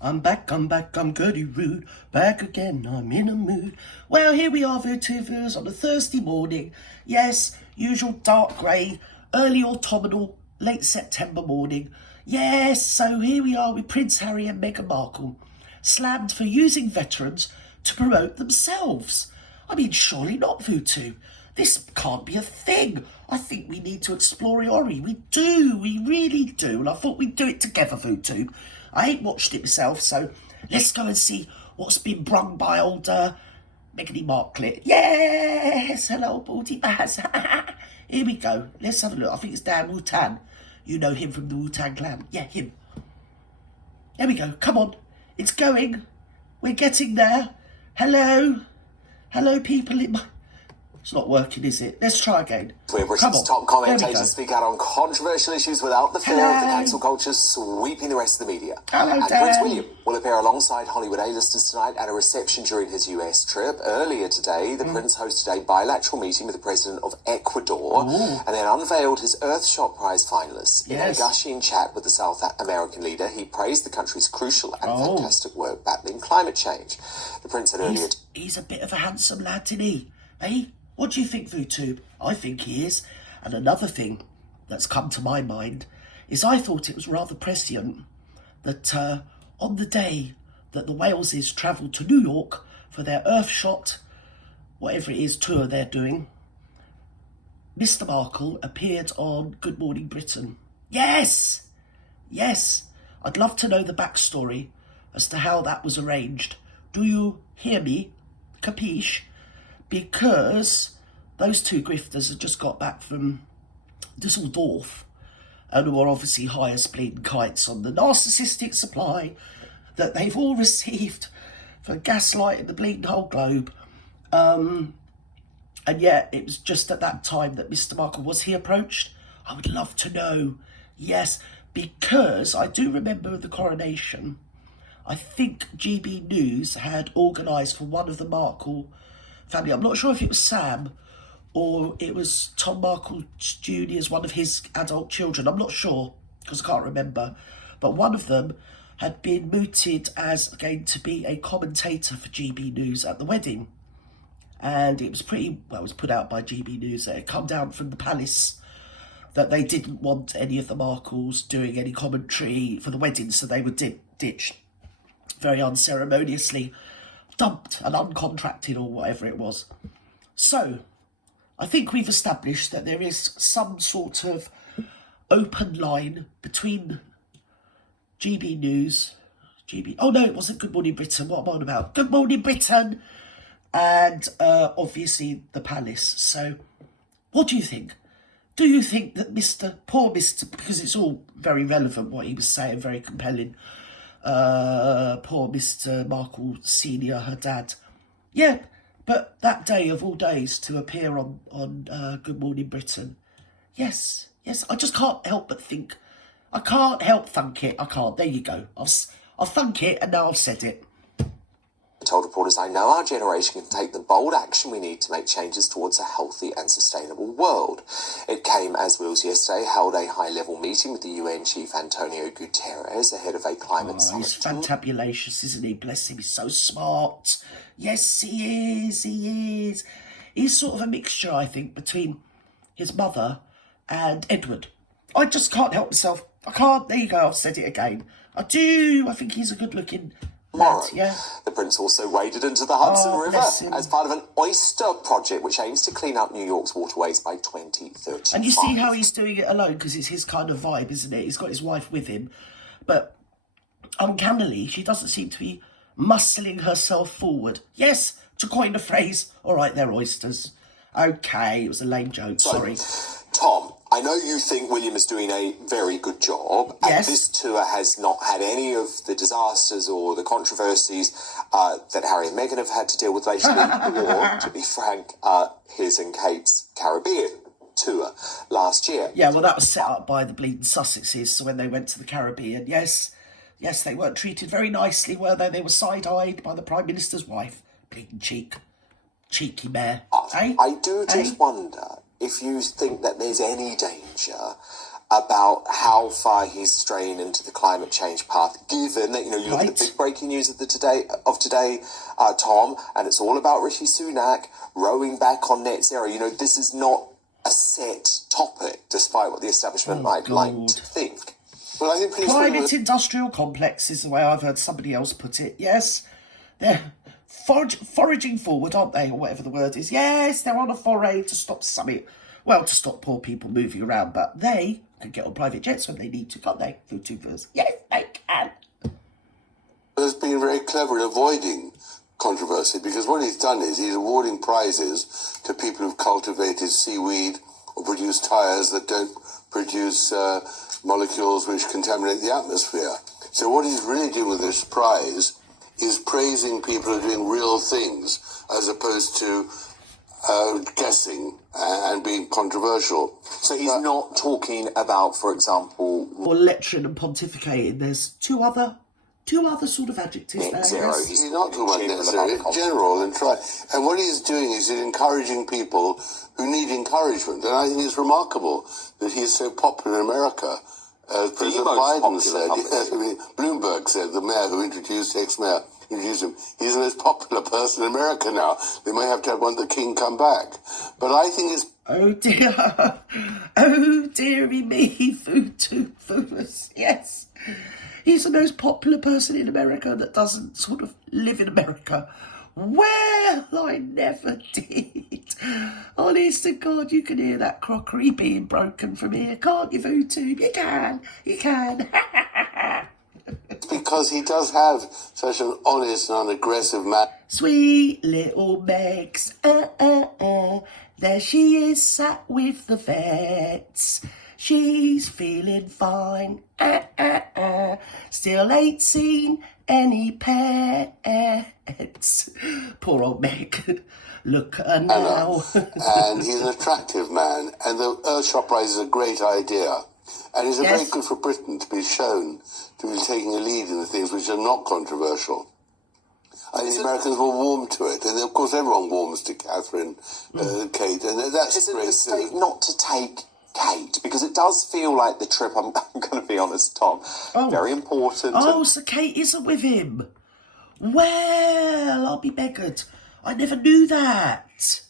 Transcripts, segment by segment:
I'm back, I'm goody rude. Back again, I'm in a mood. Well, here we are, Vertivers, on a Thursday morning. Yes, usual dark grey, early autumnal, late September morning. Yes, so here we are with Prince Harry and Meghan Markle, slammed for using veterans to promote themselves. I mean, surely not, Vutu. This can't be a thing. I think we need to explore Iori. We do, we really do. And I thought we'd do it together, Vutu. I ain't watched it myself, so let's go and see what's been brung by old Meghan Markle. Yes, hello, Baldy Baz. Here we go. Let's have a look. I think it's Dan Wu-Tan. You know him from the Wu-Tang Clan. Yeah, him. There we go. Come on. It's going. We're getting there. Hello. Hello, people in my... It's not working, is it? Let's try again. Where Britain's top commentators speak out on controversial issues without the fear of the cancel culture sweeping the rest of the media. Hello, and Dan. Prince William will appear alongside Hollywood A-listers tonight at a reception during his US trip. Earlier today, the Prince hosted a bilateral meeting with the President of Ecuador and then unveiled his Earthshot Prize finalists. In a gushing chat with the South American leader, he praised the country's crucial and fantastic work battling climate change. The Prince said earlier... He's a bit of a handsome lad, isn't he? Eh? What do you think, VooTube? I think he is. And another thing that's come to my mind is I thought it was rather prescient that on the day that the Waleses travelled to New York for their Earthshot, whatever it is, tour they're doing, Mr. Markle appeared on Good Morning Britain. Yes! Yes! I'd love to know the backstory as to how that was arranged. Do you hear me? Capiche? Because those two grifters had just got back from Dusseldorf and were obviously high as bleeding kites on the narcissistic supply that they've all received for gaslighting the bleeding whole globe. And yet it was just at that time that Mr. Markle, was he approached? I would love to know. Yes, because I do remember the coronation. I think GB News had organised for one of the Markle family. I'm not sure if it was Sam or it was Tom Markle Jr.'s one of his adult children. I'm not sure because I can't remember. But one of them had been mooted as going to be a commentator for GB News at the wedding. And it was pretty, well, it was put out by GB News that it had come down from the palace that they didn't want any of the Markles doing any commentary for the wedding, so they were ditched very unceremoniously. Dumped and uncontracted or whatever it was. So, I think we've established that there is some sort of open line between GB News, oh no, it wasn't Good Morning Britain, what am I on about? Good Morning Britain! And obviously the palace. So, what do you think? Do you think that poor Mr, because it's all very relevant what he was saying, very compelling, poor Mr. Markle Senior, her dad. Yeah, but that day of all days to appear on Good Morning Britain. Yes, I just can't help but think. I can't help thunk it. I can't. There you go. I'll thunk it and now I've said it. Told reporters, I know our generation can take the bold action we need to make changes towards a healthy and sustainable world. It came as Wills yesterday held a high-level meeting with the UN chief Antonio Guterres ahead of a climate summit. He's fantabulous, isn't he? Bless him, he's so smart. Yes, he is. He's sort of a mixture, I think, between his mother and Edward. I just can't help myself. I can't. There you go, I've said it again. I do. I think he's a good-looking... Tomorrow, yeah. The Prince also waded into the Hudson River as part of an oyster project which aims to clean up New York's waterways by 2030. And you see how he's doing it alone because it's his kind of vibe, isn't it? He's got his wife with him. But uncannily, she doesn't seem to be muscling herself forward. Yes, to coin a phrase, all right, they're oysters. Okay, it was a lame joke, sorry. Tom, I know you think William is doing a very good job, and this tour has not had any of the disasters or the controversies that Harry and Meghan have had to deal with lately, or, to be frank, his and Kate's Caribbean tour last year. Yeah, well, that was set up by the bleeding Sussexes, so when they went to the Caribbean, yes, they weren't treated very nicely, were they? They were side-eyed by the Prime Minister's wife. Bleeding cheeky mare. I do just wonder if you think that there's any danger about how far he's straying into the climate change path, given that, you know, you look at the big breaking news of today, Tom, and it's all about Rishi Sunak rowing back on net zero. You know, this is not a set topic, despite what the establishment might like to think. Well, I think climate industrial complex is the way I've heard somebody else put it. Yes, they're foraging forward, aren't they, or whatever the word is. Yes, they're on a foray to stop something. Well, to stop poor people moving around, but they can get on private jets when they need to, can't they? Food tubers. Yes, they can. Has been very clever in avoiding controversy, because what he's done is he's awarding prizes to people who've cultivated seaweed or produced tyres that don't produce molecules which contaminate the atmosphere. So what he's really doing with this prize is praising people who are doing real things as opposed to guessing and being controversial. So he's not talking about, for example, or lecturing and pontificating. There's two other sort of adjectives there. Zero. Yes. He's not talking about net zero, general, and try. And what he's doing is he's encouraging people who need encouragement. And I think it's remarkable that he's so popular in America. As President Biden said, Bloomberg said, the mayor who ex-mayor introduced him, he's the most popular person in America now. They may have to have the king come back. But I think it's... Oh dear. Oh dearie me, food tubers. Yes. He's the most popular person in America that doesn't sort of live in America. Well, I never did. Honest to God, you can hear that crockery being broken from here, can't you, food tube? You can. because he does have such an honest and unaggressive man. Sweet little Megs, there she is sat with the vets. She's feeling fine, still ain't seen any pets. Poor old Meg, look at her now. And he's an attractive man, and the Earthshot Prize is a great idea. And it's very good for Britain to be shown to be taking a lead in the things which are not controversial. I think the Americans will warm to it, and of course everyone warms to Catherine, Kate, and that's is great. Is it a mistake not to take Kate? Because it does feel like the trip, I'm going to be honest, Tom, very important. Oh, so Kate isn't with him. Well, I'll be beggared. I never knew that.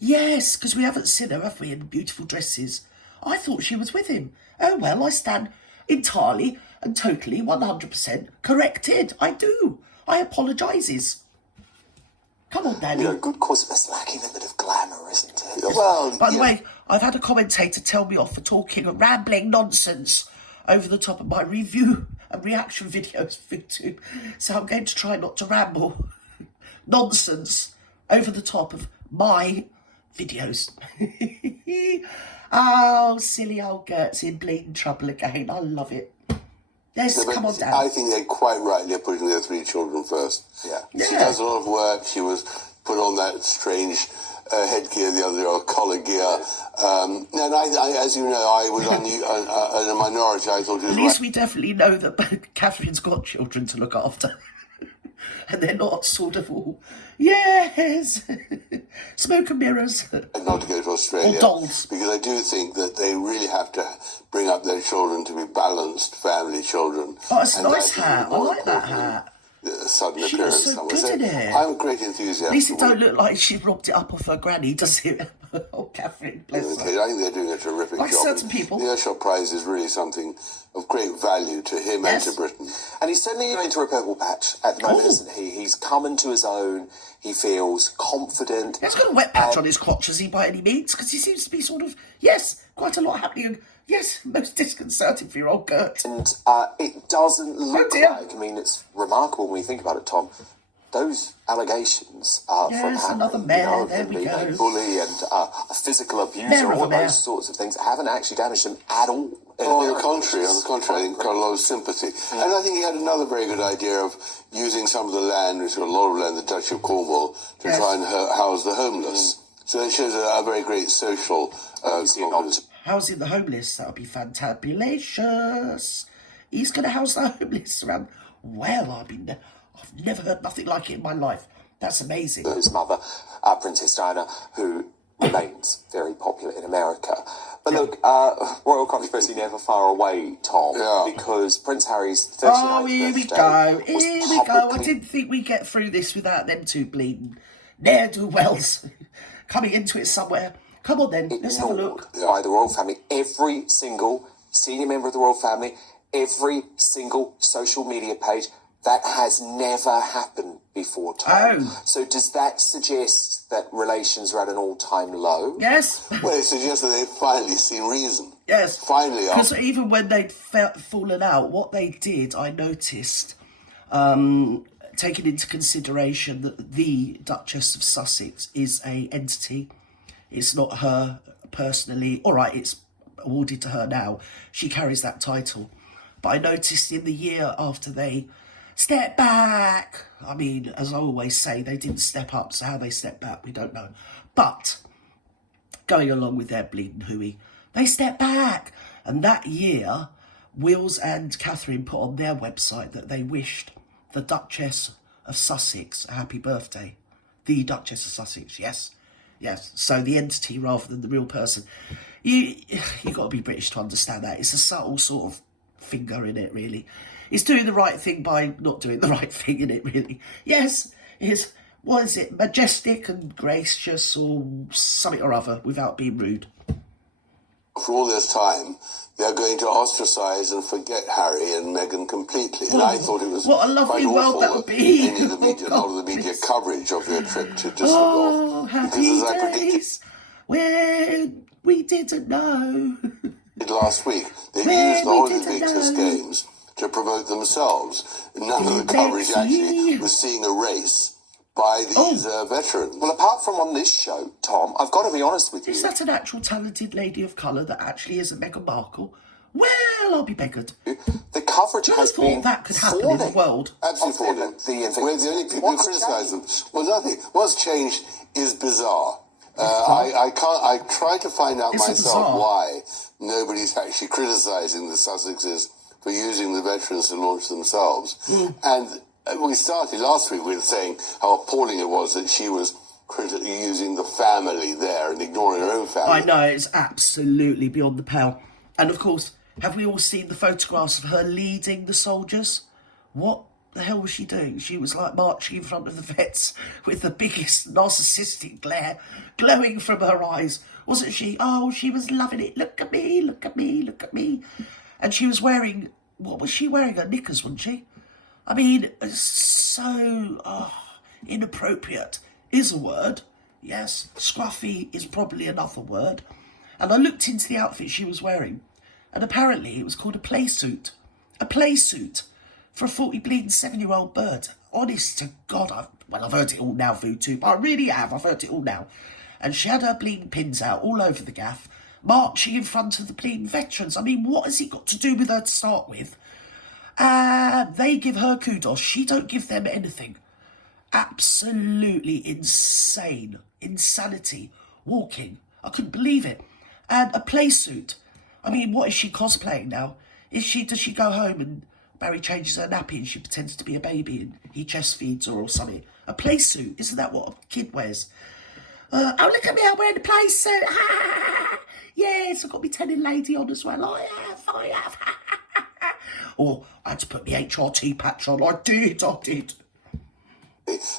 Yes, because we haven't seen her, have we, in beautiful dresses. I thought she was with him. Oh, well, I stand entirely and totally 100% corrected. I do. I apologises. Come on, Danny. You know, good cause, it's lacking a bit of glamour, isn't it? Well, by the way, I've had a commentator tell me off for talking and rambling nonsense over the top of my review and reaction videos for YouTube. So I'm going to try not to ramble nonsense over the top of my videos. Oh, silly old Gert's in bleeding trouble again. I love it. Yes, come on, Dan. I think they're quite right. They're putting their 3 children first. Yeah. She does a lot of work. She was put on that strange headgear the other day, or collar gear. And I, as you know, I was in a minority. I thought it was At least we definitely know that Catherine's got children to look after. And they're not sort of all, yes, smoke and mirrors. Not to go to Australia. Or dolls. Because I do think that they really have to bring up their children to be balanced family children. Oh, it's a nice hat. I like that hat. Sudden She appearance looks so somewhere. good in it. I'm a great enthusiast. At least it don't look like she robbed it up off her granny, does it? Oh, Catherine, bless her. I think they're doing a terrific Like job. certain people. The Earthshot Prize is really something of great value to him and to Britain. And he's certainly going through a purple patch at the moment, isn't he? He's come into his own. He feels confident. He's got a wet patch on his crotch, has he, by any means? Because he seems to be sort of, quite a lot happening. And yes, most disconcerting for your old Gert. And it doesn't look like, I mean, it's remarkable when we think about it, Tom. Those allegations from another Harry, mayor, there we go. A bully and a physical abuser, all those sorts of things haven't actually damaged him at all. On the contrary, I think got a lot of sympathy. And I think he had another very good idea of using some of the land, which got a lot of land, the Duchy of Cornwall, to try and house the homeless. So it shows a very great social confidence. Housing the homeless, that would be fantabulous. He's going to house the homeless around. Well, I've never heard nothing like it in my life. That's amazing. His mother, Princess Diana, who remains very popular in America. But look, royal controversy never far away, Tom, because Prince Harry's 39th Oh, here we birthday go. was Here we go. I publicly didn't think we'd get through this without them two bleeding ne'er-do-wells coming into it somewhere. Come on then, let's have a look. by the royal family. Every single senior member of the royal family, every single social media page. That has never happened before, Tom. Oh. So does that suggest that relations are at an all-time low? Yes. Well, it suggests that they've finally seen reason. Yes. Finally. Because even when they'd fallen out, what they did, I noticed, taking into consideration that the Duchess of Sussex is a entity. It's not her personally. All right, it's awarded to her now. She carries that title. But I noticed in the year after they step back. I mean, as I always say, they didn't step up, so how they stepped back, we don't know. But going along with their bleeding hooey, they stepped back. And that year, Wills and Catherine put on their website that they wished the Duchess of Sussex a happy birthday. The Duchess of Sussex, yes. Yes, so the entity rather than the real person. You got to be British to understand that. It's a subtle sort of finger in it, really. It's doing the right thing by not doing the right thing in it, really. Yes, it's, what is it, majestic and gracious or something or other, without being rude. For all this time, they're going to ostracise and forget Harry and Meghan completely. And I thought it was what a lovely quite world awful that would be. Any of the media, a lot of the media coverage of their trip to Düsseldorf. Oh, happy Because days when we didn't know. Last week, they When used the we whole didn't Invictus know. Games to promote themselves. None of the coverage actually was seeing a race by these veterans. Well, apart from on this show, Tom, I've got to be honest with you. Is that an actual talented lady of colour that actually isn't Meghan Markle? Well, I'll be beggared. The coverage Who has thought been that could happen in the world? Absolutely falling. We're the only people who criticise them. Well, nothing. What's changed is bizarre. I try to find out It's myself bizarre. why nobody's actually criticising the Sussexes for using the veterans to launch themselves. And we started last week with saying how appalling it was that she was using the family there and ignoring her own family. I know, it's absolutely beyond the pale. And of course, have we all seen the photographs of her leading the soldiers? What the hell was she doing? She was like marching in front of the vets with the biggest narcissistic glare glowing from her eyes. Wasn't she? Oh, she was loving it. Look at me, look at me, look at me. And she was wearing, what was she wearing? Her knickers, wasn't she? I mean, so inappropriate is a word. Yes, scruffy is probably another word. And I looked into the outfit she was wearing, and apparently it was called a play suit. A play suit for a 47-year-old bird. Honest to God, I've heard it all now, VooTube. I really have. I've heard it all now. And she had her bleeding pins out all over the gaff, marching in front of the bleeding veterans. I mean, what has it got to do with her to start with? They give her kudos. She don't give them anything. Absolutely insane. Insanity. Walking. I couldn't believe it. And a play suit. I mean, what is she cosplaying now? Does she go home and Barry changes her nappy and she pretends to be a baby and he chest feeds her or something? A play suit. Isn't that what a kid wears? Oh, look at me, I'm wearing a play suit. Yes, I've got my tenning lady on as well. I have. Or I had to put my HRT patch on. I did.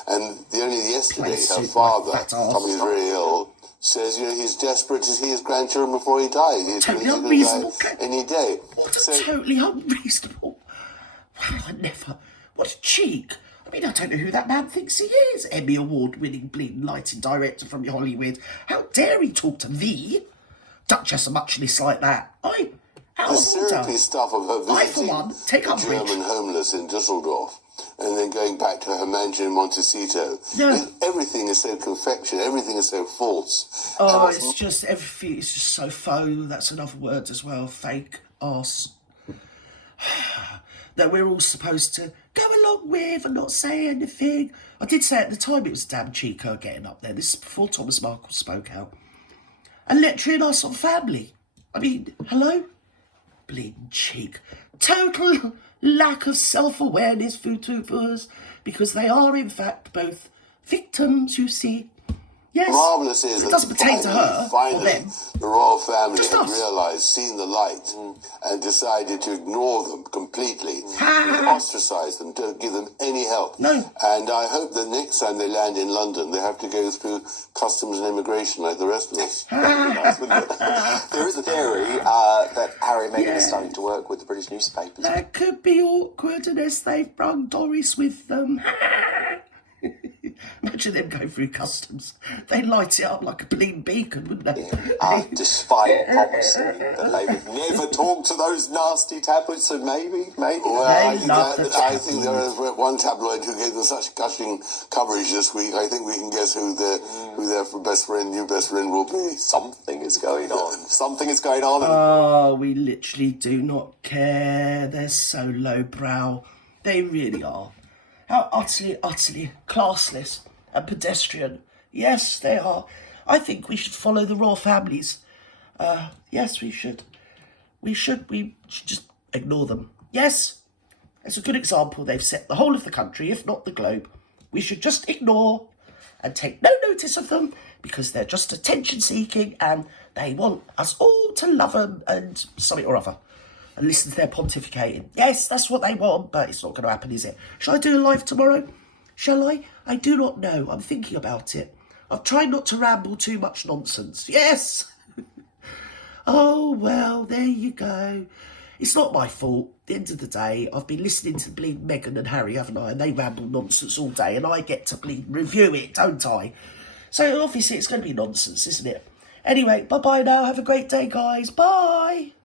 And only yesterday, Play her suit, father, my fat arse. who's really ill, says, he's desperate to see his grandchildren before he dies. He's Totally going to unreasonable. die any day. What a totally unreasonable. Well, I never. What a cheek. I mean, I don't know who that man thinks he is. Emmy Award-winning bleeding lighting director from Hollywood. How dare he talk to the Duchess of muchness like that? The syrupy stuff of her I, for visiting one, take the umbrage. German homeless in Dusseldorf and then going back to her mansion in Montecito. No. Everything is so confection, everything is so false. Oh, And it's just everything. It's just so faux. That's another word as well. Fake arse. That we're all supposed to go along with and not say anything. I did say at the time it was a damn cheek her getting up there. This is before Thomas Markle spoke out. And lecturing our sort of family. I mean, hello? Bleeding cheek. Total lack of self-awareness, VooTubers, because they are in fact both victims, you see, Yes. Marvellous is It that doesn't pertain to her or finally, them. the royal family Just have us. realised, seen the light, and decided to ignore them completely, Ha. ostracise them, don't give them any help. No. And I hope that next time they land in London, they have to go through customs and immigration like the rest of us. There is a theory that Harry and Meghan are starting to work with the British newspapers. That could be awkward unless they've brung Doris with them. Imagine them going through customs. They'd light it up like a bleeding beacon, wouldn't they? Despite promising that they would never talk to those nasty tabloids, so maybe. Well, They love the I think there is one tabloid who gave them such gushing coverage this week. I think we can guess who their new best friend will be. Something is going on. Something is going on. Oh, we literally do not care. They're so lowbrow. They really are. How utterly classless and pedestrian. Yes, they are. I think we should follow the royal families. Yes, we should. We should just ignore them. Yes, it's a good example. They've set the whole of the country, if not the globe. We should just ignore and take no notice of them because they're just attention-seeking and they want us all to love them and something or other. And listen to their pontificating. Yes, that's what they want, but it's not going to happen, is it? Shall I do a live tomorrow? Shall I? I do not know. I'm thinking about it. I've tried not to ramble too much nonsense. Yes! Oh, well, there you go. It's not my fault. At the end of the day, I've been listening to bleed Meghan and Harry, haven't I? And they ramble nonsense all day, and I get to bleed review it, don't I? So obviously it's going to be nonsense, isn't it? Anyway, bye-bye now. Have a great day, guys. Bye!